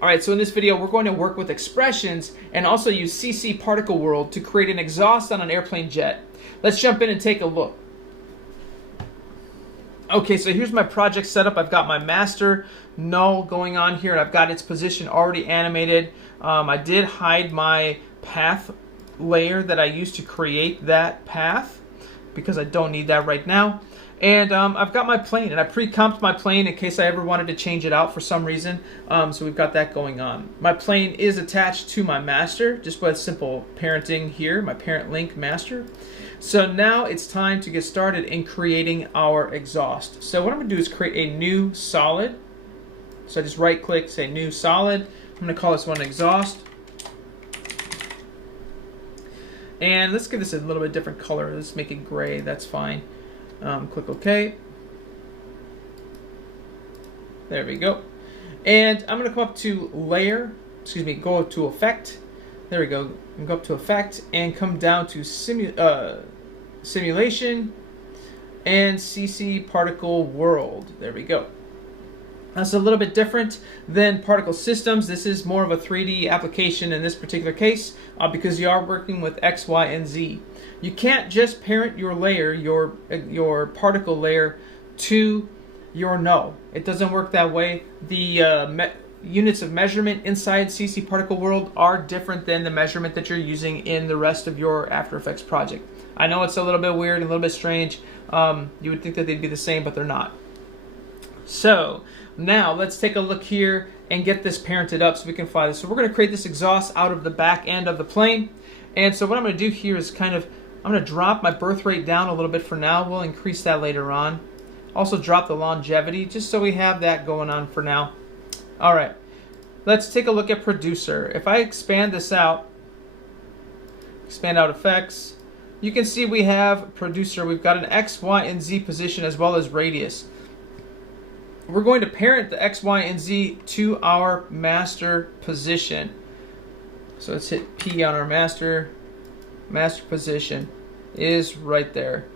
Alright, so in this video we're going to work with expressions and also use CC Particle World to create an exhaust on an airplane jet. Let's jump in and take a look. Okay, so here's my project setup. I've got my master null going on here, and I've got its position already animated. I did hide my path layer that I used to create that path because I don't need that right now. And I've got my plane, and I pre-comped my plane in case I ever wanted to change it out for some reason. So we've got that going on. My plane is attached to my master, just by simple parenting here, my parent link master. So now it's time to get started in creating our exhaust. So what I'm going to do is create a new solid. So I just right click, say new solid. I'm going to call this one exhaust. And let's give this a little bit different color. Let's make it gray, that's fine. Click OK. There we go. And I'm going to come up to layer, go to effect. There we go. And go up to effect and come down to simulation and CC Particle World. There we go. That's a little bit different than particle systems. This is more of a 3D application in this particular case because you are working with X, Y, and Z. You can't just parent your layer, your particle layer, to your null. It doesn't work that way. The units of measurement inside CC Particle World are different than the measurement that you're using in the rest of your After Effects project. I know it's a little bit weird and a little bit strange. You would think that they'd be the same, but they're not. So now let's take a look here and get this parented up so we can fly this. So we're going to create this exhaust out of the back end of the plane. And so what I'm going to do here is I'm going to drop my birth rate down a little bit for now. We'll increase that later on. Also drop the longevity just so we have that going on for now. All right, let's take a look at producer. If I expand this out, expand out effects, you can see we have producer. We've got an X, Y, and Z position as well as radius. We're going to parent the X, Y, and Z to our master position. So let's hit P on our master. Master position is right there.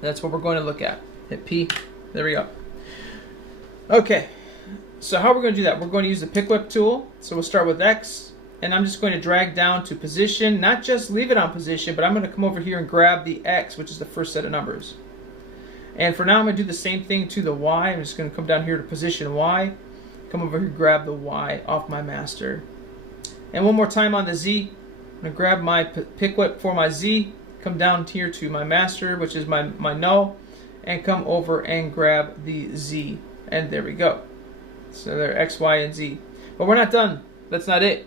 That's what we're going to look at. Hit P. There we go. Okay. So how are we going to do that? We're going to use the pick whip tool. So we'll start with X, and I'm just going to drag down to position. Not just leave it on position, but I'm going to come over here and grab the X, which is the first set of numbers. And for now, I'm going to do the same thing to the Y. I'm just going to come down here to position Y. Come over here, grab the Y off my master. And one more time on the Z. I'm going to grab my pick whip for my Z, come down here to my master, which is my null, and come over and grab the Z. And there we go. So there are X, Y, and Z. But we're not done. That's not it.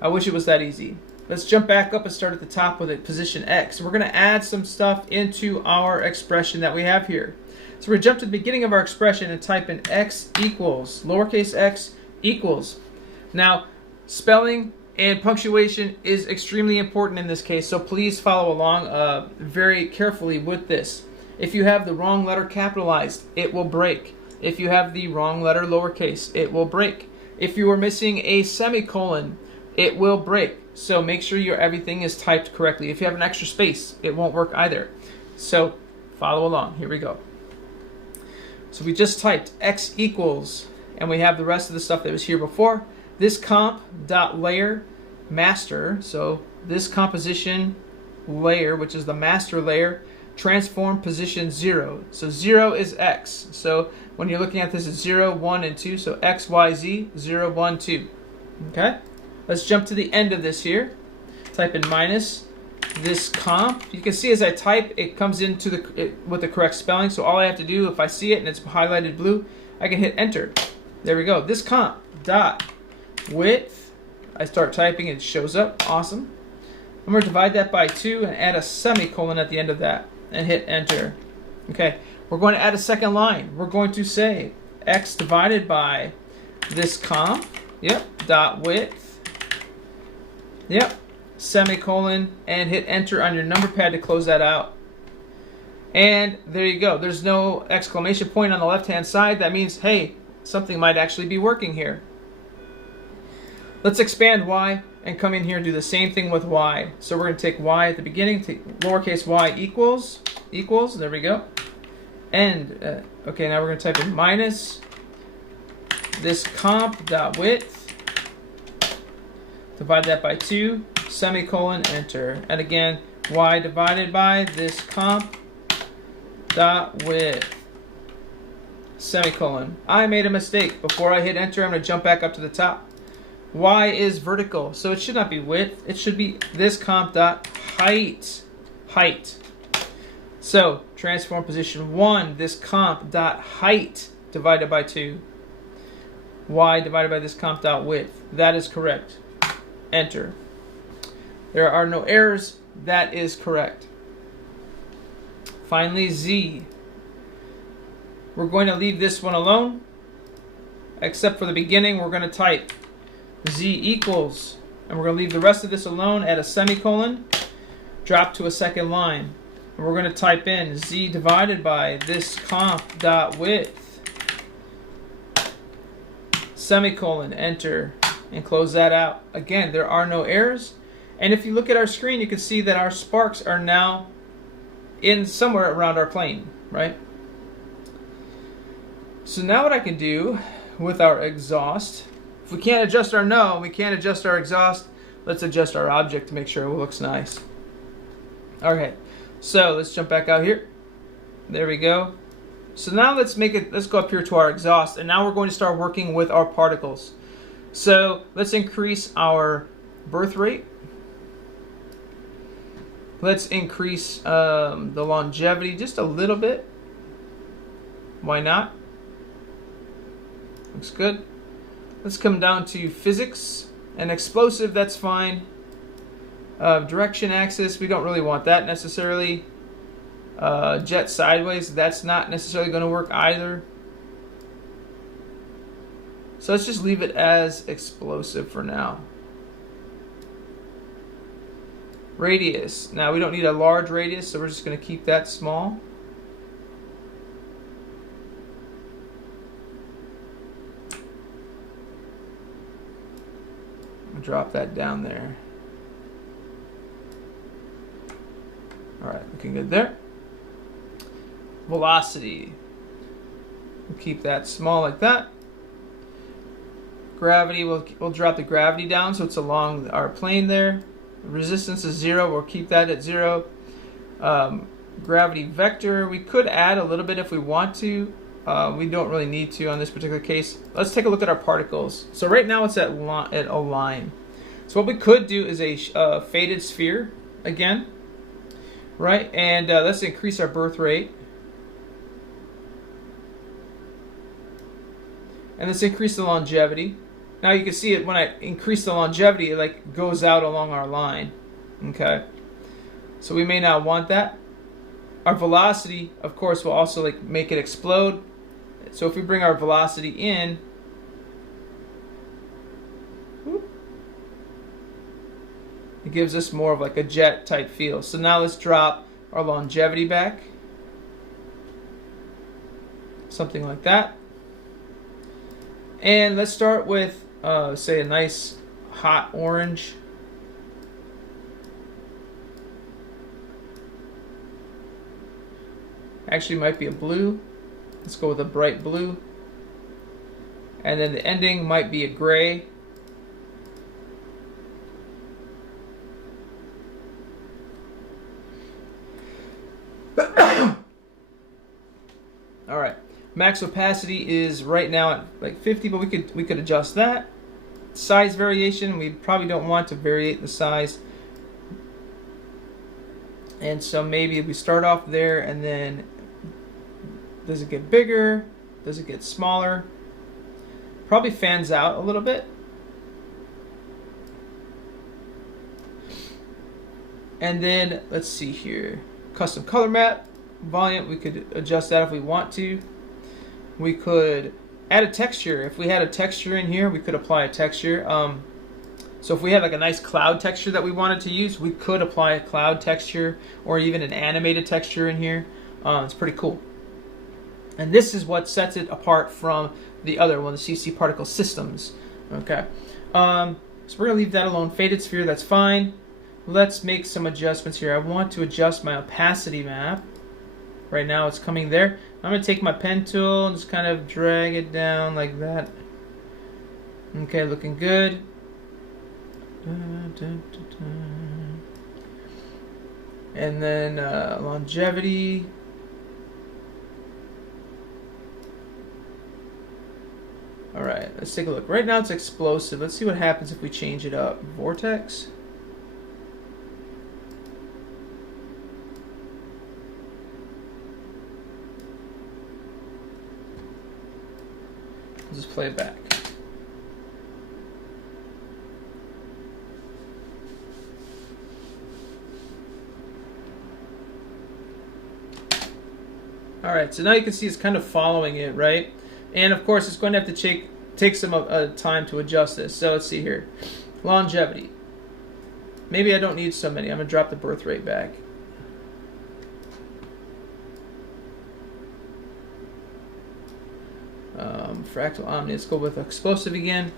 I wish it was that easy. Let's jump back up and start at the top with it, position X. We're going to add some stuff into our expression that we have here. So we're going to jump to the beginning of our expression and type in X equals, lowercase x equals. Now, spelling and punctuation is extremely important in this case, so please follow along very carefully with this. If you have the wrong letter capitalized, it will break. If you have the wrong letter lowercase, it will break. If you are missing a semicolon, it will break. So make sure everything is typed correctly. If you have an extra space, it won't work either. So follow along. Here we go. So we just typed X equals, and we have the rest of the stuff that was here before. This comp.layer master, so this composition layer, which is the master layer, transform position 0. So 0 is X. So when you're looking at this, it's 0, 1, and 2. So X, Y, Z, 0, 1, 2. Okay? Let's jump to the end of this here. Type in minus this comp. You can see as I type, it comes into with the correct spelling. So all I have to do, if I see it and it's highlighted blue, I can hit enter. There we go. This comp dot width. I start typing, it shows up. Awesome. I'm going to divide that by 2 and add a semicolon at the end of that and hit enter. Okay, we're going to add a second line. We're going to say X divided by this comp, dot width, semicolon, and hit enter on your number pad to close that out. And there you go. There's no exclamation point on the left hand side. That means, hey, something might actually be working here. Let's expand Y and come in here and do the same thing with Y. So we're going to take Y at the beginning, take lowercase y equals, there we go. And, okay, now we're going to type in minus this comp dot width. Divide that by 2, semicolon, enter. And again, y divided by this comp dot width, semicolon. I made a mistake. Before I hit enter, I'm going to jump back up to the top. Y is vertical, so it should not be width. It should be this comp dot height. Height. So transform position 1, this comp dot height divided by 2. Y divided by this comp dot width. That is correct. Enter. There are no errors. That is correct. Finally, Z. We're going to leave this one alone, except for the beginning. We're going to type Z equals, and we're going to leave the rest of this alone at a semicolon, drop to a second line. And we're going to type in Z divided by this comp dot width, semicolon, enter, and close that out. Again, there are no errors. And if you look at our screen, you can see that our sparks are now in somewhere around our plane, right? So now what I can do with our exhaust, if we can't adjust our no, we can't adjust our exhaust, let's adjust our object to make sure it looks nice. Okay, so let's jump back out here. There we go. So now let's go up here to our exhaust, and now we're going to start working with our particles. So let's increase our birth rate. Let's increase the longevity just a little bit. Why not? Looks good. Let's come down to physics and explosive. That's fine. Direction axis, we don't really want that necessarily. Jet sideways, that's not necessarily going to work either. So let's just leave it as explosive for now. Radius. Now we don't need a large radius, so we're just going to keep that small. Drop that down there. Alright, looking good there. Velocity. We'll keep that small like that. Gravity, we'll drop the gravity down so it's along our plane there. Resistance is 0, we'll keep that at 0. Gravity vector, we could add a little bit if we want to. We don't really need to on this particular case. Let's take a look at our particles. So right now it's at a line. So what we could do is a faded sphere again, right? And let's increase our birth rate. And let's increase the longevity. Now you can see it when I increase the longevity, it like goes out along our line. Okay. So we may not want that. Our velocity, of course, will also like make it explode. So if we bring our velocity in, it gives us more of like a jet type feel. So now let's drop our longevity back. Something like that. And let's start with, say, a nice hot orange. Actually might be a blue. Let's go with a bright blue. And then the ending might be a gray. All right. Max opacity is right now at like 50, but we could adjust that. Size variation, we probably don't want to variate the size. And so maybe we start off there, and then does it get bigger? Does it get smaller? Probably fans out a little bit. And then let's see here. Custom color map. Volume, we could adjust that if we want to. We could add a texture. If we had a texture in here, we could apply a texture. So if we had like a nice cloud texture that we wanted to use, we could apply a cloud texture or even an animated texture in here. It's pretty cool. And this is what sets it apart from the other one, the CC Particle Systems. Okay. So we're going to leave that alone. Faded sphere, that's fine. Let's make some adjustments here. I want to adjust my opacity map. Right now it's coming there. I'm going to take my pen tool and just kind of drag it down like that. Okay, looking good. Dun, dun, dun, dun. And then longevity. All right, let's take a look. Right now it's explosive. Let's see what happens if we change it up. Vortex. Let's just play it back. All right, so now you can see it's kind of following it, right? And of course, it's going to have to take some time to adjust this. So let's see here. Longevity. Maybe I don't need so many. I'm going to drop the birth rate back. Fractal Omni. Let's go with explosive again.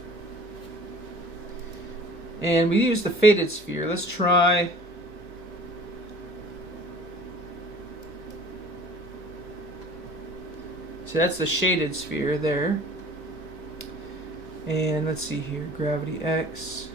And we use the faded sphere. Let's try. So that's the shaded sphere there. And let's see here, gravity X.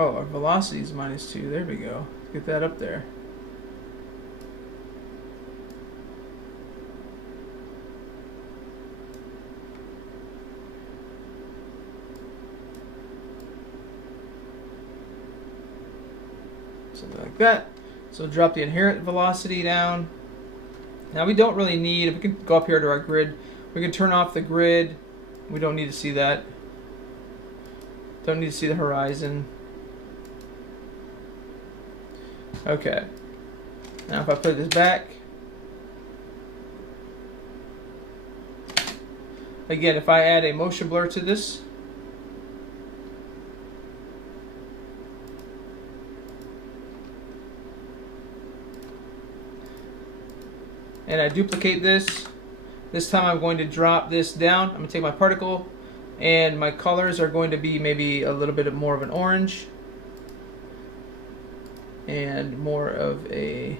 Oh, our velocity is -2. There we go. Let's get that up there. Something like that. So drop the inherent velocity down. Now we don't really need, if we can go up here to our grid, we can turn off the grid. We don't need to see that. Don't need to see the horizon. Okay. Now if I put this back, again, if I add a motion blur to this, and I duplicate this time I'm going to drop this down. I'm going to take my particle, and my colors are going to be maybe a little bit more of an orange and more of a,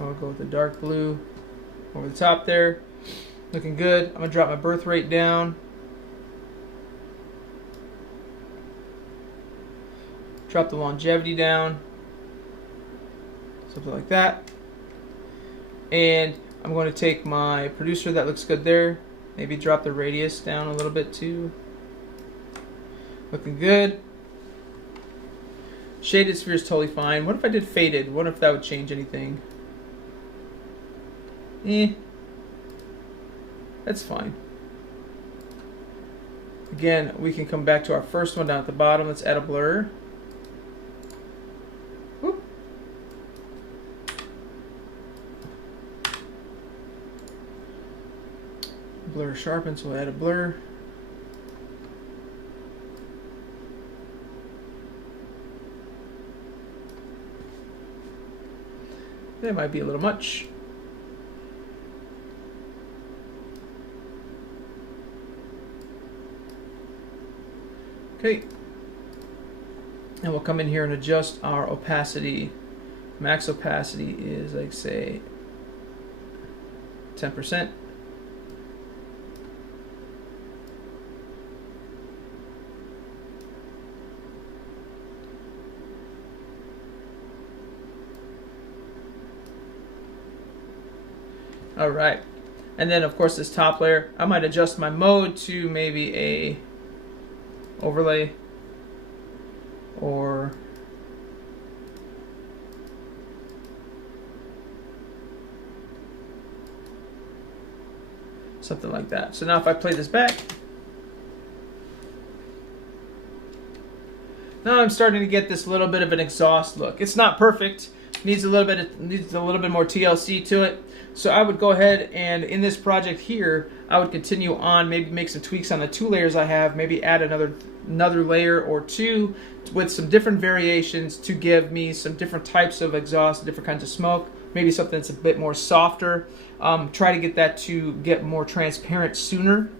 I'll go with the dark blue over the top there. Looking good. I'm going to drop my birth rate down. Drop the longevity down. Something like that. And I'm going to take my producer, that looks good there. Maybe drop the radius down a little bit too. Looking good. Shaded sphere is totally fine. What if I did faded? What if that would change anything? That's fine. Again, we can come back to our first one down at the bottom. Let's add a blur. Whoop. Blur sharpens, we'll add a blur. That might be a little much. Okay. And we'll come in here and adjust our opacity. Max opacity is, like, say, 10%. All right, and then of course this top layer, I might adjust my mode to maybe a overlay or something like that. So now if I play this back, now I'm starting to get this little bit of an exhaust look. It's not perfect. Needs a little bit more TLC to it. So I would go ahead and in this project here, I would continue on, maybe make some tweaks on the 2 layers I have, maybe add another layer or 2 with some different variations to give me some different types of exhaust, different kinds of smoke, maybe something that's a bit more softer. Try to get that to get more transparent sooner.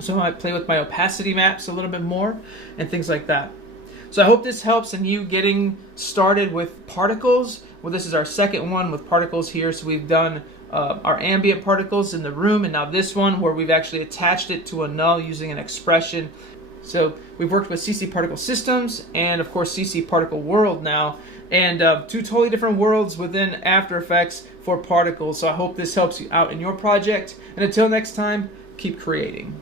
So I might play with my opacity maps a little bit more and things like that. So I hope this helps in you getting started with particles. Well, this is our second one with particles here. So we've done our ambient particles in the room, and now this one where we've actually attached it to a null using an expression. So we've worked with CC particle systems and of course CC particle world now, and two totally different worlds within After Effects for particles. So I hope this helps you out in your project, and until next time, keep creating.